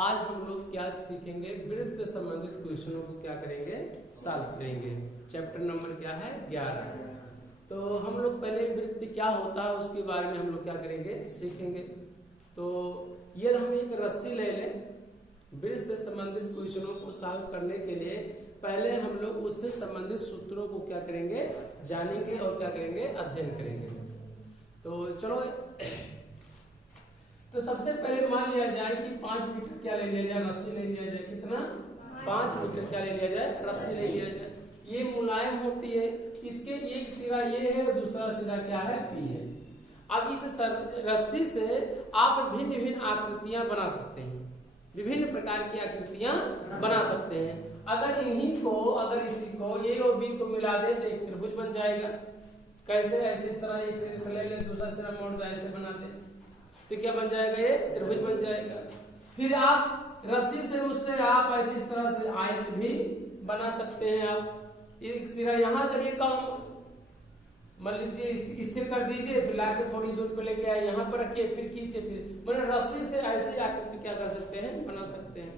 आज हम लोग क्या सीखेंगे, वृत्त से संबंधित क्वेश्चनों को क्या करेंगे, सॉल्व करेंगे। चैप्टर नंबर क्या है, 11। तो हम लोग पहले वृत्त क्या होता है उसके बारे में हम लोग क्या करेंगे, सीखेंगे। तो ये हम एक रस्सी ले लें, वृत्त से संबंधित क्वेश्चनों को सॉल्व करने के लिए पहले हम लोग उससे संबंधित सूत्रों को क्या करेंगे, जानेंगे और क्या करेंगे, अध्ययन करेंगे। तो चलो, तो सबसे पहले मान लिया जाए कि 5 मीटर क्या ले लिया जाए, रस्सी ले लिया जाए। कितना, 5 मीटर क्या ले लिया जाए, रस्सी ले लिया जाए। ये मुलायम होती है, इसके एक सिरा ये है, दूसरा सिरा क्या है, पी है। अब इस रस्सी से आप भिन्न भिन्न आकृतियां बना सकते हैं, विभिन्न प्रकार की आकृतियां बना सकते हैं। अगर इन्हीं को, अगर इसी को ए और बी को मिला दे तो एक त्रिभुज बन जाएगा। कैसे, ऐसे इस तरह एक सिरे से ले ले, दूसरा सिरा मोड़ दे, ऐसे बनाते तो क्या बन जाएगा, ये त्रिभुज बन जाएगा। फिर आप रस्सी से उससे आप ऐसे इस तरह से आयत भी बना सकते हैं। आप एक सिरा यहाँ करिए कम, मान लीजिए स्थिर कर दीजिए, फिर लाके थोड़ी दूर पे लेके आए, यहाँ पर रखिए, फिर खींचे, फिर मैंने रस्सी से ऐसे आकृति क्या कर सकते हैं, बना सकते हैं।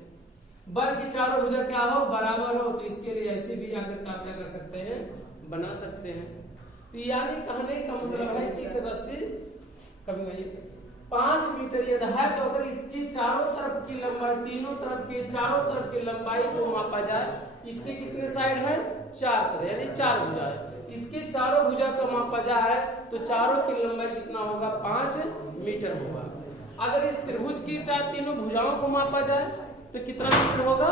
वर्ग की चारों भुजा क्या हो, बराबर हो, तो इसके लिए ऐसी भी आकृति आप क्या कर सकते हैं, बना सकते हैं। तो यानी कहने का मतलब है कि इस रस्सी कभी 5 मीटर यदि है तो अगर इसकी चारों तरफ की लंबाई, तीनों तरफ के चारों तरफ की लंबाई को मापा जाए, इसके कितने साइड है, 4 तरफ, यानी 4 भुजा है। इसके चारों भुजा को मापा जाए तो चारों की लंबाई कितना होगा, 5 मीटर होगा। अगर इस त्रिभुज की तीनों भुजाओं को मापा जाए तो कितना मीटर होगा,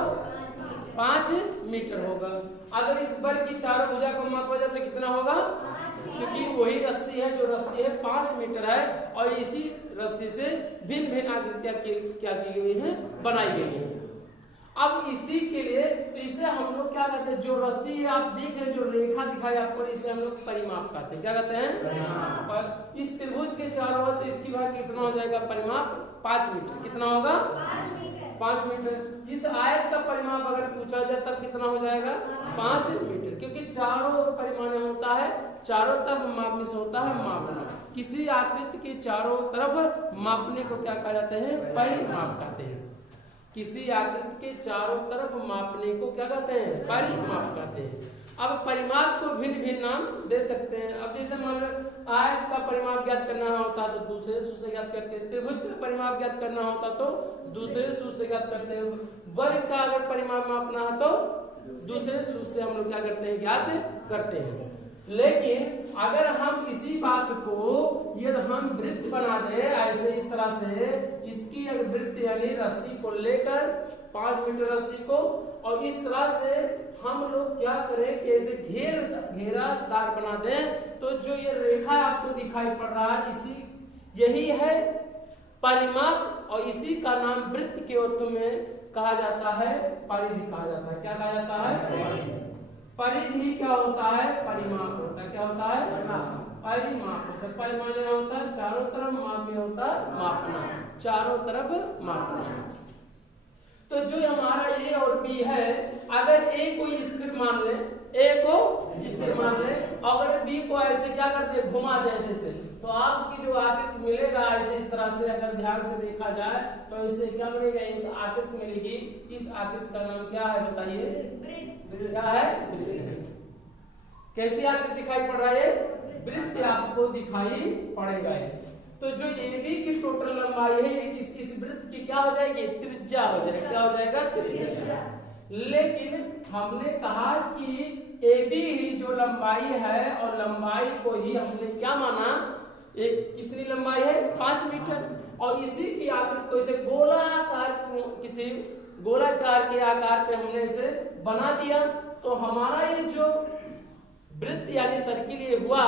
5 मीटर होगा। अगर इस वर्ग की चारों भुजा को मापा जाए तो कितना होगा, क्योंकि वही रस्सी है, जो रस्सी है 5 मीटर है, और इसी रस्सी से भिन्न भिन्न आकृतियां क्या की गई हैं, बनाई गई हैं। अब इसी के लिए तो इसे हम लोग क्या कहते हैं, जो रस्सी आप देख रहे हैं, जो रेखा दिखाई आपको, इसे हम लोग परिमाप कहते हैं। क्या कहते हैं, और इस त्रिभुज के चारों ओर तो इसकी भाग कितना हो जाएगा, परिमाप 5 मीटर। कितना होगा, 5 मीटर। इस आयत का परिमाप अगर पूछा जाए तब कितना हो जाएगा, 5 मीटर, क्योंकि चारों ओर परिमाण होता है, चारों तरफ मापने से होता है मापना। किसी आकृति के चारों तरफ मापने को क्या कहा जाता है, परिमाप कहते हैं। किसी आकृति के चारों तरफ मापने को क्या कहते हैं, परिमाप कहते हैं। अब परिमाप को भिन्न भिन्न नाम दे सकते हैं। अब जैसे मान लो आयत का परिमाप ज्ञात करना होता है तो दूसरे सूत्र से ज्ञात करते हैं, त्रिभुज का परिमाप ज्ञात करना होता तो दूसरे सूत्र से ज्ञात करते हैं, वर्ग का अगर परिमाप मापना है तो दूसरे सूत्र से हम लोग क्या करते हैं, ज्ञात करते हैं। लेकिन अगर हम इसी बात को यदि हम वृत्त बना दे ऐसे इस तरह से, इसकी वृत्त यानी रस्सी को लेकर 5 मीटर रस्सी को, और इस तरह से हम लोग क्या करें कि ऐसे घेरादार बना दें, तो जो ये रेखा आपको दिखाई पड़ रहा है, इसी यही है परिमाप, और इसी का नाम वृत्त के अर्थ में कहा जाता है, परिधि कहा जाता है। क्या कहा जाता है, परिधि क्या होता है, परिमाप होता है। क्या होता है, परिमाप होता है। परिमाप होता है चारों तरफ, माप में होता है मापना, चारों तरफ मापना। तो जो हमारा ए और बी है, अगर ए को स्थिर मान ले, ए को स्थिर मान ले, अगर बी को ऐसे क्या करते हैं, घुमा दे ऐसे से, तो आपकी जो आकृति मिलेगा ऐसे इस तरह से, अगर ध्यान से देखा जाए तो इससे क्या बनेगा, एक आकृति मिलेगी। इस आकृति का नाम क्या है बताइए, क्या है, कैसी आकृति दिखाई पड़ रहा है, वृत्त आपको दिखाई पड़ेगा। तो जो AB की टोटल लंबाई है, इस वृत्त की क्या हो जाएगी, त्रिज्या हो जाएगी। क्या हो जाएगा, त्रिज्या। लेकिन हमने कहा कि AB ही जो लंबाई है, और लंबाई को ही हमने क्या माना, एक कितनी लंबाई है, 5 मीटर, और इसी की आकृति को इसे गोलाकार, किसी गोलाकार के आकार पे हमने इसे बना दिया। तो हमारा ये जो वृत्त यानी सर्किल ये हुआ,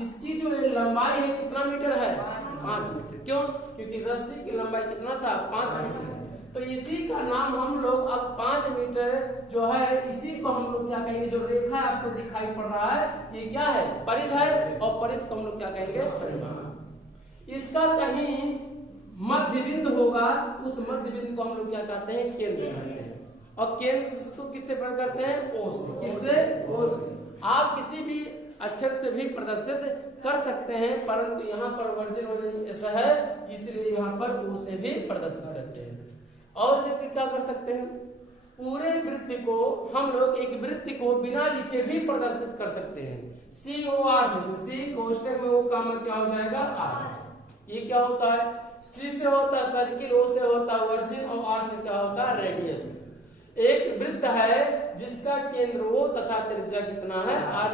इसकी जो लंबाई है कितना मीटर है, 5 मीटर। क्यों, क्योंकि रस्सी की लंबाई कितना था, 5 मीटर। तो इसी का नाम हम लोग अब 5 मीटर जो है, इसी को हम लोग क्या कहेंगे, जो रेखा आपको दिखाई पड़ रहा है, ये क्या है, परिधि है, और परिधि को हम लोग क्या कहेंगे, परिमाप। इसका कहीं मध्य बिंदु होगा, उस मध्य बिंदु को हम लोग क्या कहते हैं, केंद्र कहते हैं। और केंद्र को किससे प्रकट करते हैं, ओ से। किससे, ओ से। आप किसी भी अक्षर से भी प्रदर्शित कर सकते हैं, परंतु यहाँ पर वर्जन ऐसा है, इसलिए यहाँ पर ओ से भी प्रदर्शित करते हैं। और इसे क्या कर सकते हैं, पूरे वृत्त को हम लोग एक वृत्त को बिना लिखे भी प्रदर्शित कर सकते हैं। COR से, सी कोष्टक में वो काम क्या हो जाएगा आर। ये क्या होता है, सी से होता है सर्किल, ओ से होता है वर्जिन और आर से क्या होता है रेडियस। एक वृत्त है जिसका केंद्र O तथा त्रिज्या कितना है आर।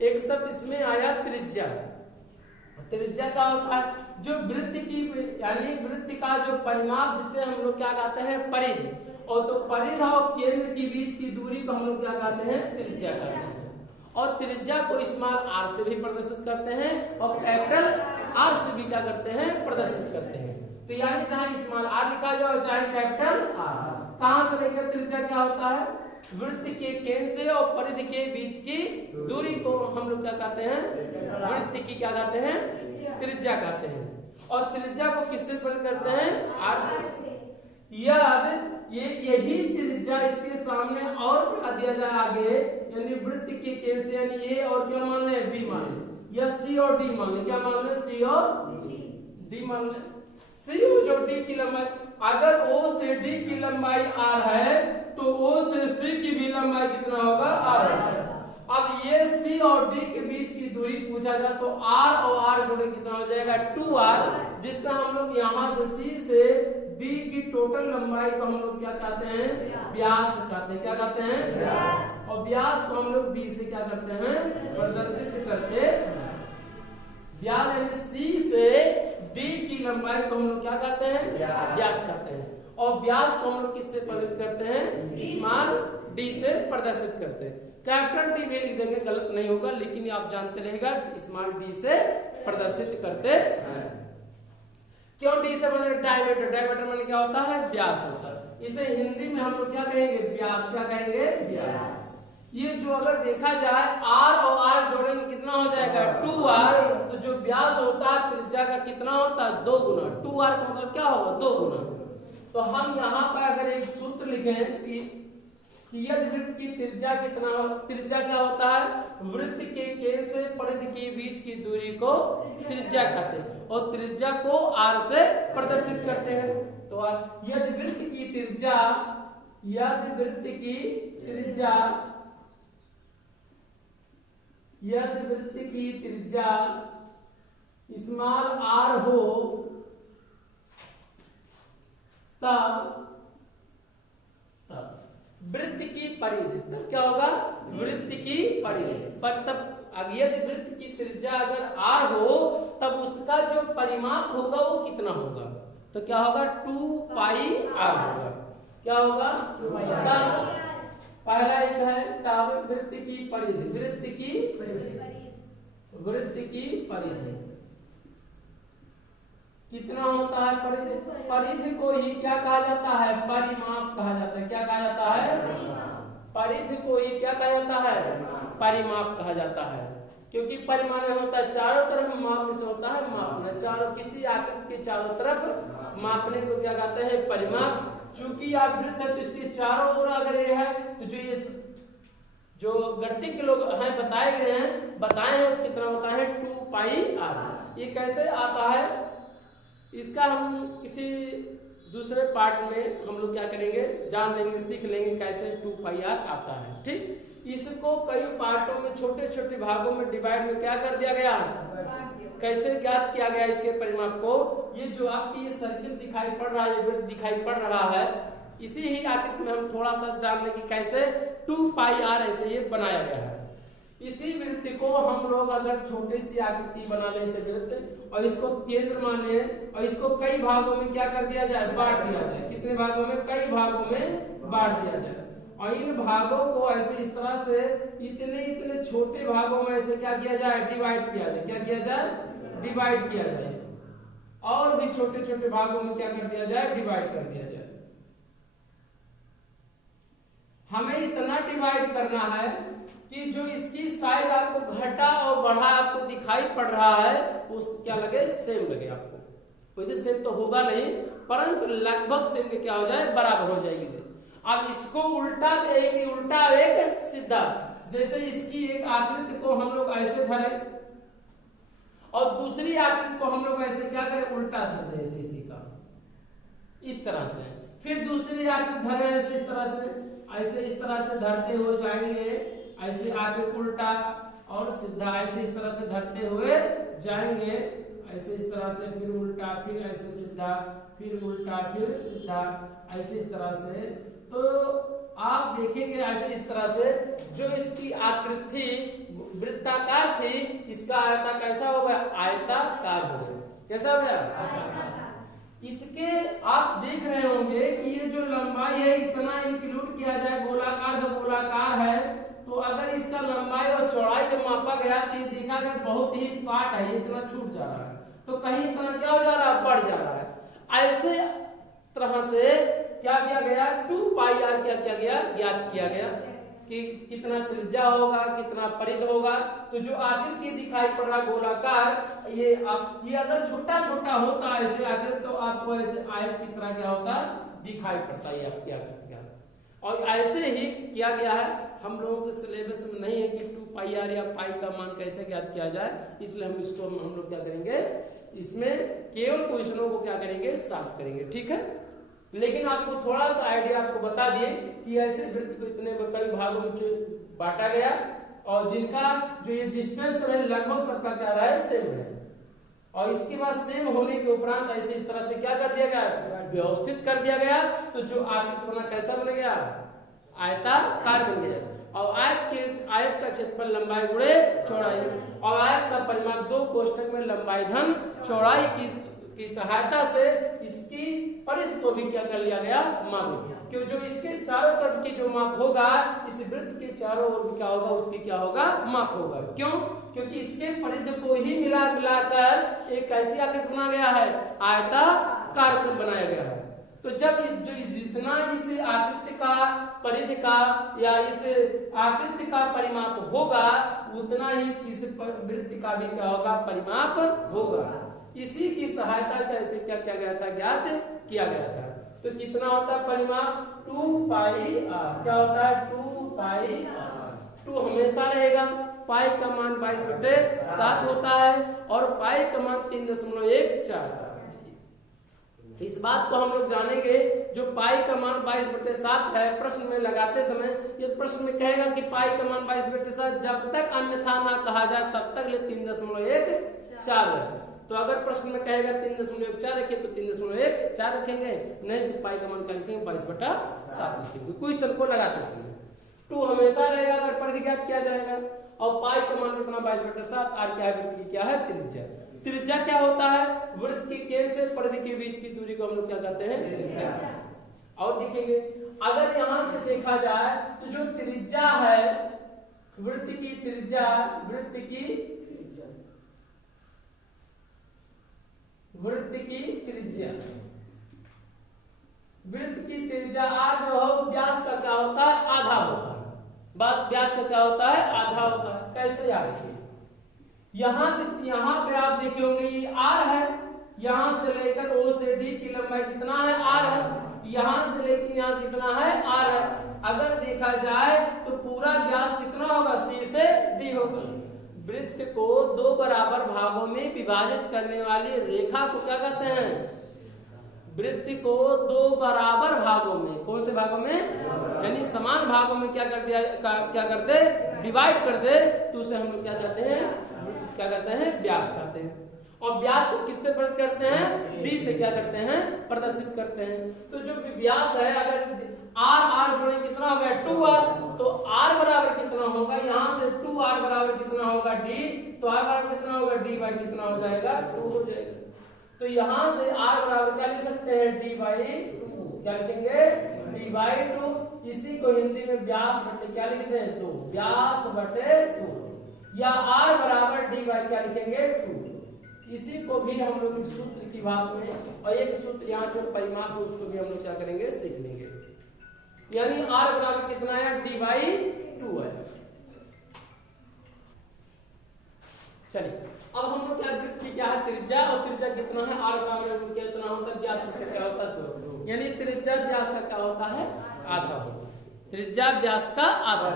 एक शब्द इसमें आया त्रिज्या। त्रिज्या क्या होता है, जो वृत्त की यानी वृत्त का जो परिमाप जिसे हम लोग क्या कहते हैं परिधि, और तो परिधि और केंद्र के बीच की दूरी को हम लोग क्या कहते हैं त्रिज्या कहते हैं। और त्रिज्या को स्मॉल आर से भी प्रदर्शित करते हैं और कैपिटल आर से भी क्या करते हैं प्रदर्शित करते हैं। तो यानी चाहे स्मॉल आर लिखा जाए चाहे कैपिटल आर, कहां से लेकर त्रिज्या क्या होता है, वृत्त के केंद्र से और परिधि के बीच की दूरी को हम लोग क्या कहते हैं, वृत्त की क्या कहते हैं त्रिज्या कहते हैं। और त्रिज्या को किससे प्रकट करते हैं आर से। यही त्रिज्या इसके सामने और बढ़ा दिया जाए आगे, यानी वृत्त के केंद्र से, यानी ए और क्या मान ले बी मान ले, या सी और डी मान ले, क्या मान ले सी और डी मान ले। सी और डी की लंबाई, अगर ओ से डी की लंबाई आर है तो ओ से सी की भी लंबाई कितना होगा आर है। अब ये सी और डी के बीच की दूरी पूछा जाए तो आर और आर जोड़े कितना हो जाएगा 2r, जिससे हम लोग यहाँ से सी से डी की टोटल लंबाई को हम लोग क्या कहते हैं व्यास कहते हैं। क्या कहते हैं व्यास। और व्यास को हम लोग बी से क्या करते हैं प्रदर्शित करते हैं। व्यास यानी सी से डी की लंबाई को हम लोग क्या कहते हैं व्यास कहते हैं। और व्यास को हम लोग किससे प्रदर्शित करते हैं स्मॉल डी से प्रदर्शित करते हैं। कैपिटल डी भी लिख देंगे गलत नहीं होगा, लेकिन आप जानते रहेगा स्मॉल डी से प्रदर्शित करते हैं। क्यों डी से प्रदर्शित, डायमीटर, डायमीटर मतलब क्या होता है व्यास होता है। इसे हिंदी में हम लोग क्या कहेंगे व्यास, क्या कहेंगे व्यास। ये जो अगर देखा जाए आर और आर जोड़ेंगे कितना हो जाएगा 2r, तो जो व्यास होता है त्रिज्या का कितना होता है 2 गुना। 2r का मतलब क्या होगा 2 गुना। तो हम यहाँ पर अगर एक सूत्र लिखें कि यदि वृत्त की त्रिज्या कितना, त्रिज्या क्या होता है वृत्त के केंद्र से परिधि के बीच की दूरी को त्रिज्या कहते हैं और त्रिज्या को r से प्रदर्शित करते हैं। तो यदि वृत्त की त्रिज्या, यदि वृत्त की त्रिज्या, यदि वृत्त की त्रिज्या स्मॉल r हो तब वृत्त की परिधि, तब क्या होगा वृत्त की परिधि पर, तब यदि वृत्त की त्रिज्या अगर r हो तब उसका जो परिमाप होगा वो कितना होगा, तो क्या होगा 2πr होगा। क्या होगा 2πr। पहला एक है तब वृत्त की परिधि, वृत्त की परिधि कितना होता है परिधि। परिधि को ही क्या कहा जाता है परिमाप कहा जाता है। क्या कहा जाता है परिधि को ही क्या कहा जाता है परिमाप कहा जाता है। क्योंकि परिमाप होता है चारों तरफ मापने से होता है मापना, चारों किसी आकृति के चारों तरफ मापने को क्या कहते हैं परिमाप। चूंकि आप वृत्त है तो इसके चारों ओर अगर ये है तो जो गणित के लोग हैं बताए गए हैं, बताए हैं कितना होता है 2πr। ये कैसे आता है इसका हम किसी दूसरे पार्ट में हम लोग क्या करेंगे जान लेंगे, सीख लेंगे कैसे 2πr आता है। ठीक, इसको कई पार्टों में छोटे छोटे भागों में डिवाइड में क्या कर दिया गया, कैसे ज्ञात किया गया इसके परिमाप को। ये जो आपकी ये सर्किल दिखाई पड़ रहा है, ये वृत्त दिखाई पड़ रहा है, इसी ही आकृति में हम थोड़ा सा जान लें कि कैसे 2πr ऐसे ये बनाया गया है। इसी वृत्त को हम लोग अगर छोटी सी आकृति बना ले इसे वृत्त और इसको केंद्र मान ले और इसको कई भागों में क्या कर दिया जाए बांट दिया जाए। कितने भागों में, कई भागों में बांट दिया जाए और इन भागों को ऐसे इस तरह से इतने इतने छोटे भागों में ऐसे क्या किया जाए डिवाइड किया जाए। क्या किया जाए डिवाइड किया जाए और भी छोटे छोटे भागों में क्या कर दिया जाए डिवाइड कर दिया जाए। हमें इतना डिवाइड करना है कि जो इसकी साइज आपको घटा और बढ़ा आपको दिखाई पड़ रहा है उस क्या लगे सेम लगे आपको। वैसे सेम तो होगा नहीं परंतु लगभग सेम के क्या हो जाए बराबर हो जाएगी। अब इसको उल्टा, एक उल्टा एक सीधा, जैसे इसकी एक आकृति को हम लोग ऐसे धरे और दूसरी आकृति को हम लोग ऐसे क्या करें उल्टा धर दें इसी का, इस तरह से। फिर दूसरी आकृति धरे ऐसे इस तरह से, ऐसे इस तरह से धरते हुए जाएंगे, ऐसे आगे उल्टा और सीधा, ऐसे इस तरह से धरते हुए जाएंगे, ऐसे इस तरह से, फिर उल्टा, फिर ऐसे सीधा, फिर उल्टा, फिर सीधा, ऐसे इस तरह से। तो आप देखेंगे ऐसे इस तरह से जो इसकी आकृति वृत्ताकार थी, इसका आयता कैसा हो गया? आयताकार हो गया। कैसा हो गया? इसके आप देख रहे होंगे कि ये जो लंबाई है इतना इंक्लूड किया जाए, गोलाकार जो गोलाकार है, तो अगर इसका लंबाई और चौड़ाई जब मापा गया तो ये देखा गया बहुत ही स्पार्ट है, इतना छूट जा रहा है, तो कहीं इतना क्या हो जा रहा है? बढ़ जा रहा है। ऐसे तरह से क्या किया गया? 2 पाई आर क्या किया गया? ज्ञात किया गया कि कितना त्रिज्या होगा, कितना परिध होगा। तो जो आकृति दिखाई पड़ रहा गोलाकार, ये अगर छोटा छोटा होता ऐसे आकृति तो आपको ऐसे आयत की तरह क्या होता दिखाई पड़ता है आपकी आकृति। और ऐसे ही किया गया है, हम लोगों के सिलेबस में नहीं है कि 2 पाई आर या पाई का मान कैसे ज्ञात किया जाए, इसलिए हम इसको हम लोग क्या करेंगे, इसमें केवल क्वेश्चनों को क्या करेंगे? सॉल्व करेंगे। ठीक है, लेकिन आपको थोड़ा सा आइडिया आपको बता दिए कि ऐसे वृत्त को इतने कई भागों में बांटा गया और जिनका जो ये डिस्टेंस है लगभग सबका क्या रहा है? सेम है। और इसके बाद सेम होने के उपरांत ऐसे इस तरह से क्या कर दिया गया? व्यवस्थित कर दिया गया। तो जो आकृति बना कैसा बन गया? आयताकार बन गया। और आयत का क्षेत्रफल लंबाई गुणे चौड़ाई, और आयत का परिमाप 2 कोष्ठक में लंबाई धन चौड़ाई की सहायता से इसकी परिधि को भी क्या कर लिया गया? माप। क्यों? जो इसके चारों तरफ की जो माप होगा, इस वृत्त के चारों ओर भी क्या होगा? उसकी क्या होगा? माप होगा। क्यों? क्योंकि इसके परिधि को ही मिलाकर एक ऐसी आकृति बना गया है, आयताकार बनाया गया है। तो जब जितना इस आकृति का परिधि का या इस आकृति का परिमाप होगा, उतना ही इस वृत्त का भी क्या होगा? परिमाप होगा। इसी की सहायता से ऐसे क्या किया गया था? ज्ञात किया गया था। तो कितना होता है परिमाप? 2 पाई आर। क्या होता है? 2 पाई आर। 2 हमेशा रहेगा। पाई का मान 22/7 होता है और पाई का मान 3.14। इस बात को हम लोग जानेंगे, जो पाई का मान 22/7 है, प्रश्न में लगाते समय ये प्रश्न में कहेगा कि पाई का मान 22/7 जब तक अन्यथा ना कहा जाए तब तक ले 3.14 है। तो अगर प्रश्न में कहेगा 3.14 रखे तो 3.14 रखेंगे, नहीं तो पाई का मान क्या लिखेंगे? 22/7 लिखेंगे क्वेश्चन को लगाते समय। 2 हमेशा रहेगा अगर परिधि ज्ञात किया जाएगा। और पाई का मान कितना? 22/7। आर क्या है? वृत्त की क्या है? त्रिज्या। त्रिज्या क्या होता है? वृत्त के केंद्र से परिधि के बीच की दूरी को हम लोग क्या कहते हैं? त्रिज्या। और देखेंगे अगर यहां से देखा जाए तो जो त्रिज्या है, वृत्त की त्रिज्या, वृत्त की त्रिज्या आर जो हो, व्यास का क्या होता है? आधा होता है। व्यास का क्या होता है? आधा होता है। कैसे याद रखिए? यहाँ पे आप देखे होंगे ये आर है, यहाँ से लेकर ओ से डी की लंबाई कितना है? आर है। यहाँ से लेकर यहाँ कितना है? आर है। अगर देखा जाए तो पूरा व्यास कितना होगा? सी से डी होगा। वृत्त को 2 बराबर भागों में विभाजित करने वाली रेखा को क्या कहते हैं? वृत्त को 2 बराबर भागों में, कौन से भागों में? यानी समान भागों में क्या कर दिया? क्या करते? डिवाइड कर दे, तो उसे हम लोग क्या कहते हैं? क्या कहते हैं? व्यास कहते हैं। और व्यास को किससे प्रदर्शित करते हैं? डी से क्या करते हैं? प्रदर्शित करते हैं। तो जो व्यास है, अगर आर जोड़े कितना हो गया? 2r। तो r बराबर कितना होगा? यहाँ से 2r बराबर कितना होगा? d। तो r बराबर कितना होगा? d बाई कितना हो जाएगा? 2 हो जाएगा। तो यहाँ से r बराबर क्या लिख सकते हैं? d by 2। क्या लिखेंगे? d by 2। इसी को हिंदी में व्यास बटे क्या लिखते हैं? 2। व्यास बटे 2 या r बराबर d बाई क्या लिखेंगे? 2। इसी को भी हम लोग सूत्र की बात में, और एक सूत्र यहाँ जो परिमाप है उसको भी हम लोग क्या करेंगे? सीख लेंगे। यानी r बराबर कितना है? d बाई 2 है। चलिए अब हम लोग क्या वृत्त की क्या है? त्रिज्या। और त्रिज्या कितना है? r बराबर कितना होता है? व्यास का क्या होता है? 2। यानी त्रिज्या व्यास का क्या होता है? आधा होता है। त्रिज्या व्यास का आधा।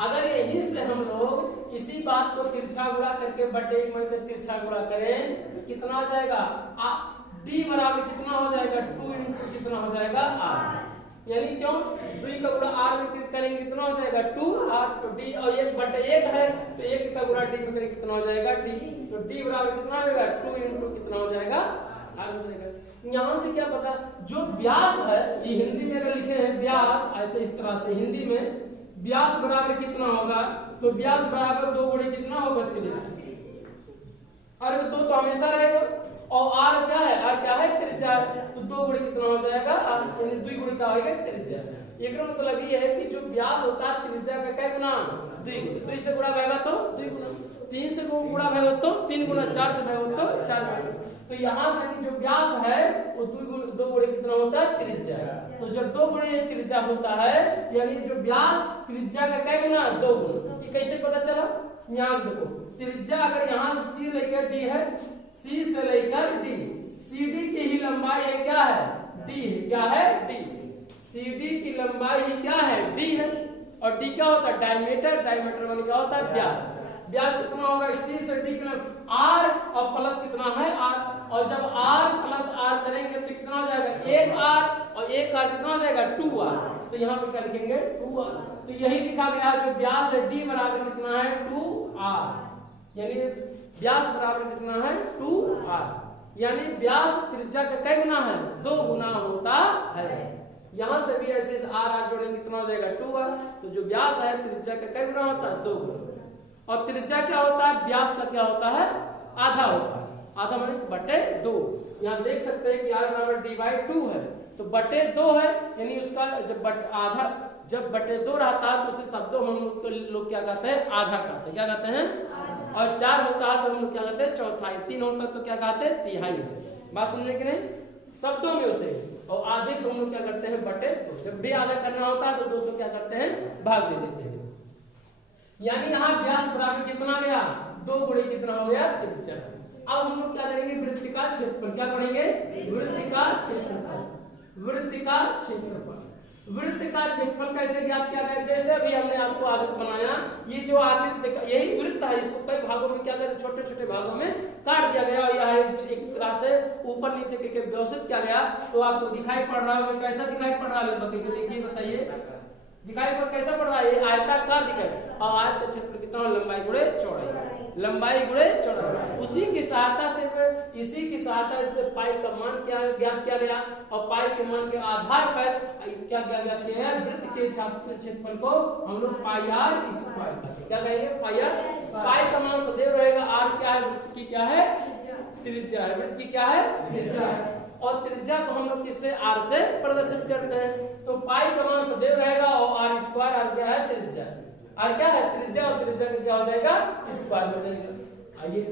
अगर यहीं से हम लोग इसी बात को तिरछा गुणा करके बटे 1 में तिरछा गुणा करें तो कितना आ जाएगा? d बराबर कितना हो जाएगा? 2 × कितना हो जाएगा r, यानी क्यों 2 का गुणा r में करेंगे कितना हो जाएगा 2r, तो d और 1/1 है तो 1 का गुणा d में करेंगे कितना हो जाएगा d, तो d बराबर कितना होगा 2 × कितना हो जाएगा r हो जाएगा। यहाँ से क्या पता, जो व्यास है ये हिंदी में अगर लिखे हैं व्यास ऐसे इस तरह से हिंदी में व्यास बराबर कितना होगा, तो व्यास बराबर 2 गुणे कितना होगा त्रिज्या, अरे 2 तो हमेशा रहेगा, और r क्या है, r क्या है त्रिज्या, तो 2 गुणे कितना हो जाएगा r, यानी 2 गुणे क्या होगा त्रिज्या। एक मतलब ये है कि जो व्यास होता है त्रिज्या का क्या गुना 2 गुना, 2 से गुणा होगा तो 2 गुना, 3 से गुणा होगा तो 3 गुना, 4 से होगा तो 4 गुना, तो यहाँ से जो व्यास है वो 2 गुणे कितना होता है त्रिज्या, तो जब 2 गुणे त्रिज्या होता है यानी जो व्यास त्रिज्या का क्या गुना 2 गुना। ये कैसे पता चला, यहाँ से देखो त्रिज्या अगर यहाँ से c लेकर d है, c से लेकर d, cd की ही लंबाई है क्या है d है, क्या है d, cd की लंबाई ही क्या है d है, और d क्या होता है डायमीटर, डायमीटर माने क्या होता है व्यास, व्यास कितना होगा c से d का r और प्लस कितना है r, और जब r प्लस r करेंगे तो कितना हो जाएगा 1r, और 1r कितना हो जाएगा 2r, तो यहाँ पे क्या लिखेंगे 2r, तो यही लिखा गया जो व्यास है d बराबर कितना है 2r, यानी व्यास बराबर कितना है 2r, यानी व्यास त्रिज्या का क्या गुना है 2 गुना होता है। यहाँ से भी ऐसे r जोड़ेंगे कितना हो जाएगा 2r, तो जो व्यास है त्रिज्या का क्या गुना होता है 2 गुना, और त्रिज्या क्या होता है व्यास का क्या होता है आधा होता है, आधा माने बटे 2, यहाँ देख सकते हैं कि r बराबर d/2 है, तो बटे 2 है यानी उसका जब आधा जब बटे 2 रहता है तो उसे शब्दों में हम लोग क्या कहते हैं आधा कहते हैं, क्या कहते हैं, और 4 होता है तो हम लोग क्या कहते हैं चौथाई, 3 होता है तो क्या कहते हैं तिहाई, बात समझने के नहीं शब्दों में उसे, और आधे को हम लोग क्या करते हैं बटे 2, जब भी आधा करना होता है तो 200 क्या करते हैं भाग दे देते हैं, यानी यहाँ व्यास बराबर कितना गया 2 गुणे कितना हो गया त्रिज्या। अब हम लोग क्या करेंगे वृत्त का क्षेत्रफल, क्या पढ़ेंगे वृत्त का क्षेत्रफल, वृत्त का क्षेत्रफल, वृत्त का क्षेत्रफल कैसे ज्ञात किया गया, जैसे अभी हमने आपको आदत बनाया, ये जो आकृति यही वृत्त है, इसको कई भागों में क्या करें छोटे छोटे भागों में काट दिया गया, और यह एक तरह से ऊपर नीचे के व्यवस्थित किया गया, तो आपको दिखाई पड़ रहा होगा, कैसा दिखाई पड़ रहा है देखिए बताइए, दिखाई पर कैसा पड़ रहा है, ये आयताकार दिखाई, और आयत का क्षेत्र कितना लंबाई गुणे चौड़ाई, लंबाई गुणे चौड़ाई, उसी की सहायता से इसी की सहायता से पाई का मान क्या ज्ञात किया गया, और पाई के मान के आधार पर क्या ज्ञात किया है वृत्त के क्षेत्रफल को हम लोग पाई r स्क्वायर करते, क्या कहेंगे पाई r, पाई का मान सदैव रहेगा, r क्या है वृत्त की क्या है त्रिज्या है, वृत्त की क्या है त्रिज्या है, और त्रिज्या को हम लोग किससे r से प्रदर्शित करते हैं, तो पाई का मान सदैव रहेगा, और r स्क्वायर r क्या है त्रिज्या, r क्या है त्रिज्या, और त्रिज्या का क्या हो जाएगा स्क्वायर हो जाएगा। आइए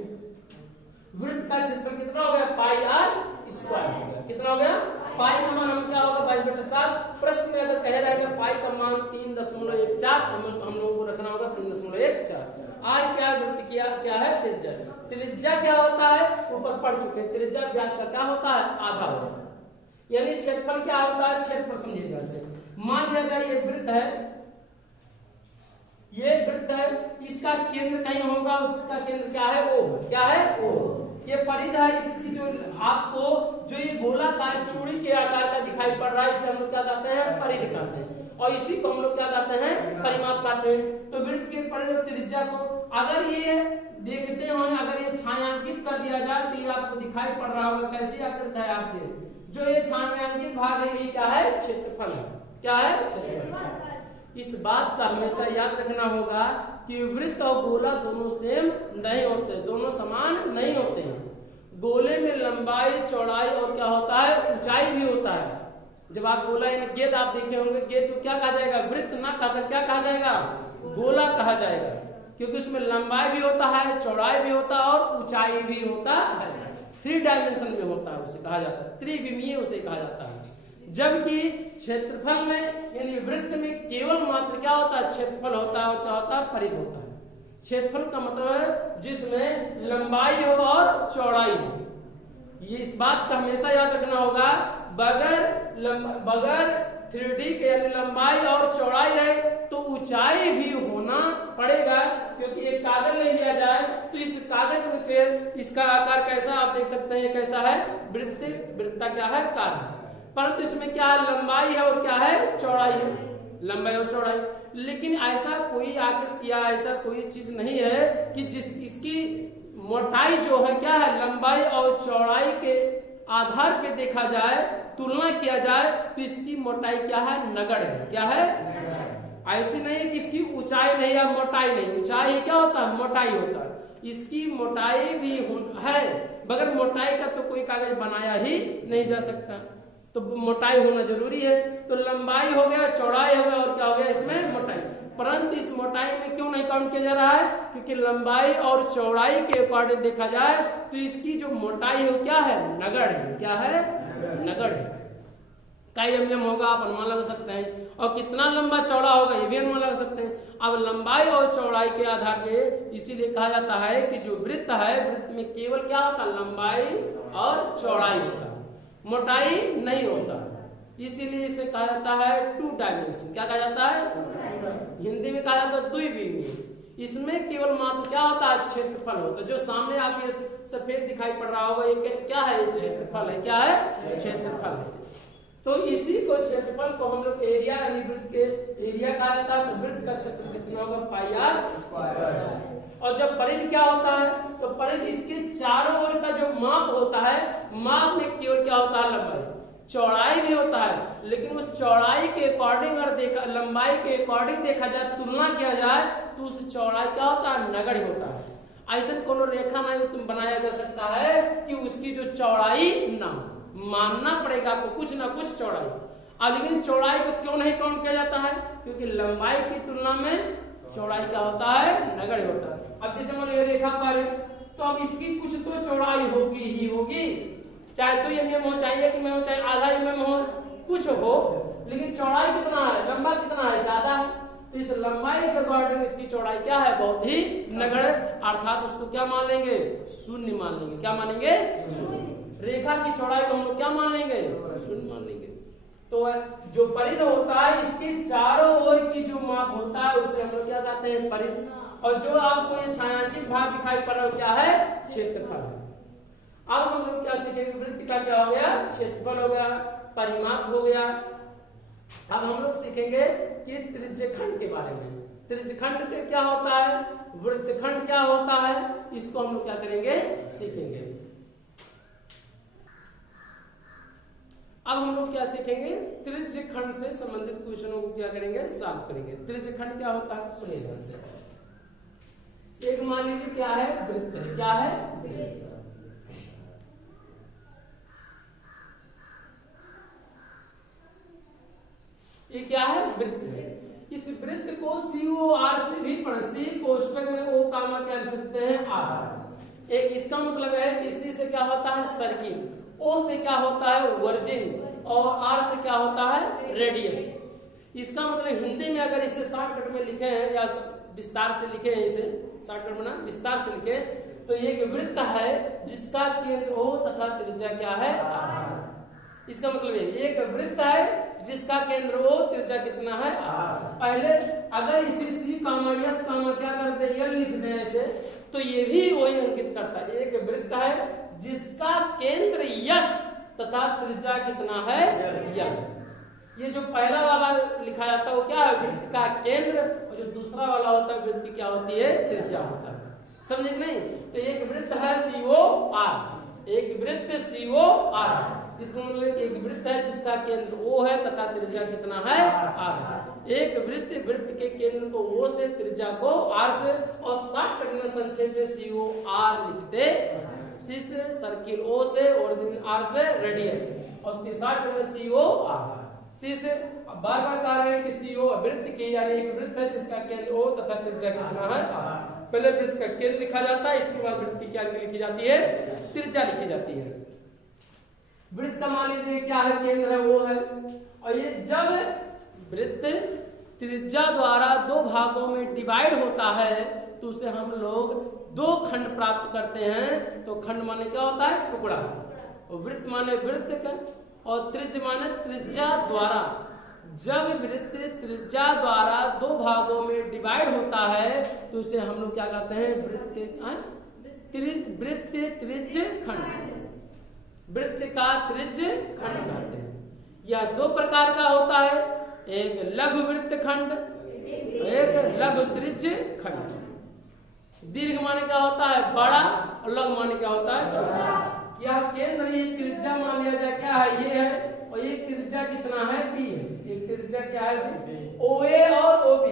वृत्त का क्षेत्रफल कितना हो गया पाई r स्क्वायर हो गया, कितना हो गया पाई का मान हम क्या होगा 22/7, प्रश्न में अगर कहे रहेगा पाई का मान 3.14, हम लोगों को रखना होगा 3.14, r क्या वृत्त क्या है त्रिज्या, त्रिज्या क्या होता है ऊपर पढ़ चुके हैं, त्रिज्या व्यास का क्या होता है आधा होता है, यानी क्षेत्रफल क्या होता है क्षेत्रफल समझिएगा से, मान लिया जाए ये वृत्त है, ये वृत्त है, इसका केंद्र कहीं होगा, उसका केंद्र क्या है O, क्या है O, ये परिध है, इसकी जो आपको जो ये गोलाकार चूड़ी के आकार का दिखाई पड़ रहा है इसे हम लोग क्या कहते हैं परिध कहते हैं, और इसी को हम लोग क्या कहते हैं परिमाप कहते हैं। तो वृत्त के परिध और त्रिज्या को अगर ये देखते हैं, अगर ये छायांकित कर दिया जाए तो ये आपको दिखाई पड़ रहा होगा कैसी आकृति है आपके, जो ये छायांकित भाग है ये क्या है क्षेत्रफल है, क्या है क्षेत्रफल। इस बात का हमेशा याद रखना होगा कि वृत्त और गोला दोनों सेम नहीं होते, दोनों समान नहीं होते हैं, गोले में लंबाई चौड़ाई और क्या होता है ऊंचाई भी होता है। जब आप गोला यानी गेंद आप देखे होंगे, गेंद को क्या कहा जाएगा वृत्त ना कहकर क्या कहा जाएगा गोला कहा जाएगा, क्योंकि उसमें लंबाई भी होता है चौड़ाई भी होता है और ऊंचाई भी होता है, 3 डायमेंशन में होता है, उसे कहा जाता है त्रिविमीय उसे कहा जाता है। जबकि क्षेत्रफल में यानी वृत्त में केवल मात्र क्या होता है क्षेत्रफल होता है और क्या होता है परिध होता है। क्षेत्रफल का मतलब है जिसमें लंबाई हो और चौड़ाई हो, ये इस बात का हमेशा याद रखना होगा, बगैर 3D के यानी लंबाई और चौड़ाई रहे तो ऊंचाई भी होना पड़ेगा, क्योंकि एक कागज ले लिया जाए तो इस कागज में इसका आकार कैसा आप देख सकते हैं कैसा है वृत्त, वृत्त क्या है कार, परंतु इसमें क्या है, लंबाई है और क्या है, चौड़ाई है, लंबाई और चौड़ाई। लेकिन ऐसा कोई आकृति या ऐसा कोई चीज नहीं है कि इसकी मोटाई जो है क्या है, लंबाई और चौड़ाई के आधार पे देखा जाए, तुलना किया जाए तो इसकी मोटाई क्या है, नगण्य है। क्या है, ऐसी नहीं है कि इसकी ऊंचाई नहीं या मोटाई नहीं, ऊंचाई ही क्या होता है, मोटाई होता है। इसकी मोटाई भी है, मगर मोटाई का तो कोई कागज बनाया ही नहीं जा सकता, तो मोटाई होना जरूरी है। तो लंबाई हो गया, चौड़ाई हो गया और क्या हो गया इसमें, मोटाई। परंतु इस मोटाई में क्यों नहीं काउंट किया जा रहा है, क्योंकि लंबाई और चौड़ाई के अकॉर्डिंग देखा जाए तो इसकी जो मोटाई है वो क्या है, नगण्य है। क्या है, नगण्य है। कई एमएम होगा आप अनुमान लगा सकते हैं, और कितना लंबा चौड़ा होगा ये भी अनुमान लगा सकते हैं। अब लंबाई और चौड़ाई के आधार पे इसीलिए कहा जाता है कि जो वृत्त है, वृत्त में केवल क्या होता है, लंबाई और चौड़ाई होता है, मोटाई नहीं होता। इसीलिए इसे कहा जाता है टू डायमेंशन। क्या कहा जाता है, हिंदी में कहा जाता है द्विविमीय। इसमें केवल मात्र क्या होता है, क्षेत्रफल होता है। जो सामने आप ये सफेद दिखाई पड़ रहा होगा, ये क्या है, ये क्षेत्रफल है। क्या है, क्षेत्रफल है। तो इसी को क्षेत्रफल को हम लोग एरिया यानी वृत्त के एरिया कहा जाता है। तो वृत्त का क्षेत्र कितना होगा, पाई आर स्क्वायर। और जब परिधि क्या होता है, तो परिधि इसके चारों ओर का जो माप होता है, माप में केवल क्या होता है, लंबाई, चौड़ाई भी होता है, लेकिन उस चौड़ाई के अकॉर्डिंग अगर देखा, लंबाई के अकॉर्डिंग देखा जाए, तुलना किया जाए तो उस चौड़ाई क्या होता है, नगण्य होता है। ऐसा कोनो रेखा नहीं बनाया जा सकता है कि उसकी जो चौड़ाई ना हो, मानना पड़ेगा आपको कुछ ना कुछ चौड़ाई। अब लेकिन चौड़ाई को क्यों नहीं काउंट किया जाता है, क्योंकि लंबाई की तुलना में चौड़ाई क्या होता है, नगण्य होता है। अब जैसे मान लो रेखा पर, तो अब इसकी कुछ तो चौड़ाई होगी ही होगी, चाहे 2 mm हो, चाहे 1 mm हो, चाहे आधा mm हो, कुछ हो, लेकिन चौड़ाई कितना है, लंबा कितना है, ज्यादा है। तो इस लंबाई के अकॉर्डिंग इसकी चौड़ाई क्या है, बहुत ही नगण्य, अर्थात उसको क्या मान लेंगे, शून्य मान लेंगे। क्या मानेंगे, शून्य। रेखा की चौड़ाई को हम लोग क्या मान लेंगे, शून्य मान लेंगे। तो जो परिधि होता है, इसके चारों ओर की जो माप होता है उसे हम लोग क्या कहते हैं, परिधि। और जो आपको ये छायांकित भाग दिखाई पड़ रहा है क्या है, क्षेत्रफल है। अब हम लोग क्या सीखेंगे, वृत्त का क्या हो गया, क्षेत्रफल हो गया, परिमाप हो गया। अब हम लोग सीखेंगे कि त्रिज्यखंड के बारे में। त्रिज्यखंड के क्या होता है, वृत्तखंड क्या होता है, इसको हम लोग क्या करेंगे, सीखेंगे। अब हम लोग क्या सीखेंगे, त्रिज्यखंड से संबंधित क्वेश्चनों को क्या करेंगे, सॉल्व करेंगे। त्रिज्यखंड क्या होता है, सुनिए ध्यान से। एक मान लीजिए क्या है, वृत्त है। क्या है, वृत्त। ये क्या है, वृत्त है। इस वृत्त को COR से भी पढ़, सी कोष्टक में O कामा क्या लिख सकते हैं, R। एक इसका मतलब है कि इसी से क्या होता है, सर्किल, O से क्या होता है, वर्जिन, और R से क्या होता है, रेडियस। इसका मतलब हिंदी में अगर इसे शॉर्टकट में लिखे हैं या विस्तार से लिखे हैं, इसे शॉर्टकट में विस्तार से लिखे, तो ये एक वृत्त है जिसका केंद्र O तथा त्रिज्या क्या है, R। इसका मतलब एक वृत्त है जिसका केंद्र O, त्रिज्या कितना है, R। पहले अगर इसे C कामा S कामा क्या करते, L लिख दें ऐसे, तो ये भी वही अंकित करता है। एक वृत्त है जिसका केंद्र S तथा त्रिज्या कितना है, L। ये जो पहला वाला लिखा जाता है वो क्या है, वृत्त का केंद्र, और जो दूसरा वाला होता है वृत्त की क्या होती है, त्रिज्या होता है। समझे नहीं? तो एक वृत्त है COR, एक वृत्त COR। इसका मतलब एक वृत्त है जिसका केंद्र O है तथा त्रिज्या कितना है, R। एक वृत्त के केंद्र को O से, त्रिज्या को R से, और शॉर्टकट में संक्षेप में COR लिखते हैं। C से सर्किल O से, ओरिजिन R से, रेडियस, और शॉर्टकट में COR। C से बार बार कह रहे हैं कि CO वृत्त की, यानी एक वृत्त है जिसका केंद्र O तथा त्रिज्या कितना है, R। पहले वृत्त का केंद्र लिखा जाता है, इसके बाद वृत्त की क्या लिखी जाती है, त्रिज्या लिखी जाती है। वृत्त का मान लीजिए क्या है, केंद्र है वो है, और ये जब वृत्त त्रिज्या द्वारा 2 भागों में डिवाइड होता है तो उसे हम लोग 2 खंड प्राप्त करते हैं। तो खंड माने क्या होता है, टुकड़ा, और वृत्त माने वृत्त का, और त्रिज्या माने त्रिज्या द्वारा। जब वृत्त त्रिज्या द्वारा 2 भागों में डिवाइड होता है तो उसे हम लोग क्या कहते हैं, वृत्त त्रिज्य खंड, वृत्त का त्रिज्य खंड कहते हैं। यह दो प्रकार का होता है, एक लघु वृत्त खंड, एक लघु त्रिज्य खंड। दीर्घ माने क्या होता है बड़ा, और लघु माने क्या होता है छोटा। यह केंद्र ये त्रिज्या मान लिया जाए क्या है, ये है, और ये त्रिज्या कितना है बी है, एक त्रिज्या क्या है OA और OB।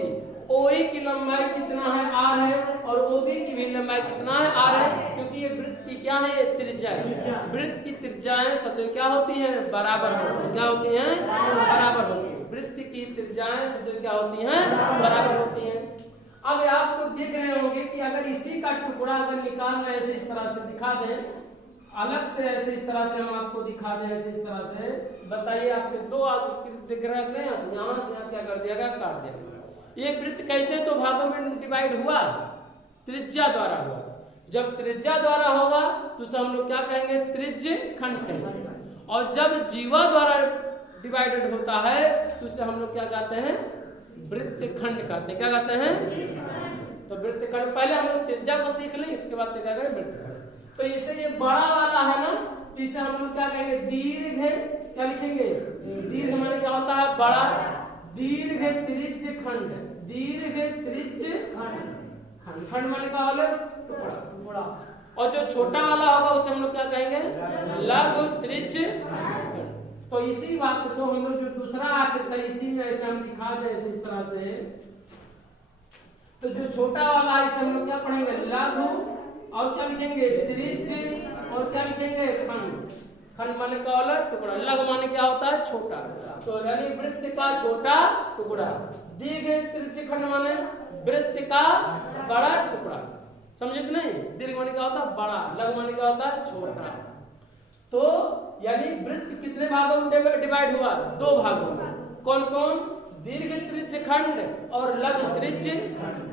OA की लंबाई कितना है R है, और OB की भी लंबाई कितना है R है, क्योंकि ये वृत्त की क्या है, ये त्रिज्या है। वृत्त की त्रिज्याएं सदैव क्या होती हैं, बराबर होती हैं। क्या होती हैं, बराबर होती हैं। वृत्त की त्रिज्याएं सदैव क्या होती हैं, बराबर होती हैं। अब आपको देख रहे होंगे कि अगर इसी का टुकड़ा अगर निकालना ऐसे इस तरह से दिखा दें, अलग से ऐसे इस तरह से हम आपको दिखा दें, ऐसे इस तरह से, बताइए आपके दो दिख रहे हैं, यहाँ से क्या कर दिया गया, काट दिया गया। ये वृत्त कैसे दो भागों में डिवाइड हुआ, त्रिज्या द्वारा हुआ। जब त्रिज्या द्वारा होगा तो उसे हम लोग क्या कहेंगे, त्रिज्य खंड कहेंगे। और जब जीवा द्वारा डिवाइडेड होता है तो उसे हम लोग क्या कहते हैं, वृत्त खंड कहते हैं। क्या कहते हैं, तो वृत्त खंड। पहले हम लोग त्रिज्या को सीख लें, इसके बाद क्या करें, वृत्त खंड। तो इसे ये बड़ा वाला है ना, तो इसे हम लोग क्या कहेंगे, दीर्घ है। क्या लिखेंगे, दीर्घ माने क्या होता है बड़ा, दीर्घ त्रिज्य खंड, दीर्घ त्रिज्य खंड। खंड खंड माने क्या होगा, टुकड़ा। और जो छोटा वाला होगा उसे हम लोग क्या कहेंगे, लघु त्रिज्य खंड। तो इसी बात को हम लोग जो दूसरा आकृति है इसी में ऐसे हम दिखा दें ऐसे इस तरह से, तो जो छोटा वाला है इसे हम लोग क्या पढ़ेंगे, लघु, और क्या लिखेंगे, त्रिज्य, और क्या लिखेंगे, खंड। खंड माने क्या होगा, टुकड़ा। लघु माने क्या होता है, छोटा। तो यानी वृत्त का छोटा टुकड़ा। दीर्घ त्रिज्य खंड माने वृत्त का बड़ा टुकड़ा। समझे कि नहीं, दीर्घ माने क्या होता है बड़ा, लघु माने क्या होता है छोटा। तो यानी वृत्त कितने भागों में डिवाइड हुआ, दो भागों में। कौन कौन, दीर्घ त्रिज्य खंड और लघु त्रिज्य खंड।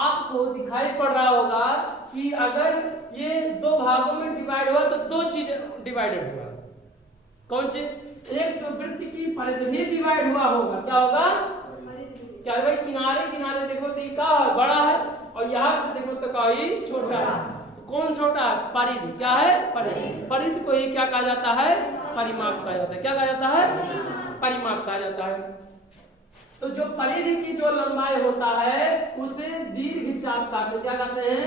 आपको दिखाई पड़ रहा होगा कि अगर ये दो भागों में डिवाइड हुआ तो दो चीजें डिवाइडेड हुआ। कौन चीज, एक तो वृत्त की परिधि भी डिवाइड हुआ होगा। क्या होगा, क्या भाई, किनारे किनारे देखो तो ये क्या है, बड़ा है, और यहाँ से देखो तो क्या ही छोटा है। कौन छोटा है, परिधि। क्या है, परिधि। परिधि को ही क्या कहा जाता है, परिमाप कहा जाता है। क्या कहा जाता है, परिमाप कहा जाता है। तो जो परिधि की जो लंबाई होता है उसे दीर्घ चाप कहते हैं। क्या कहते हैं,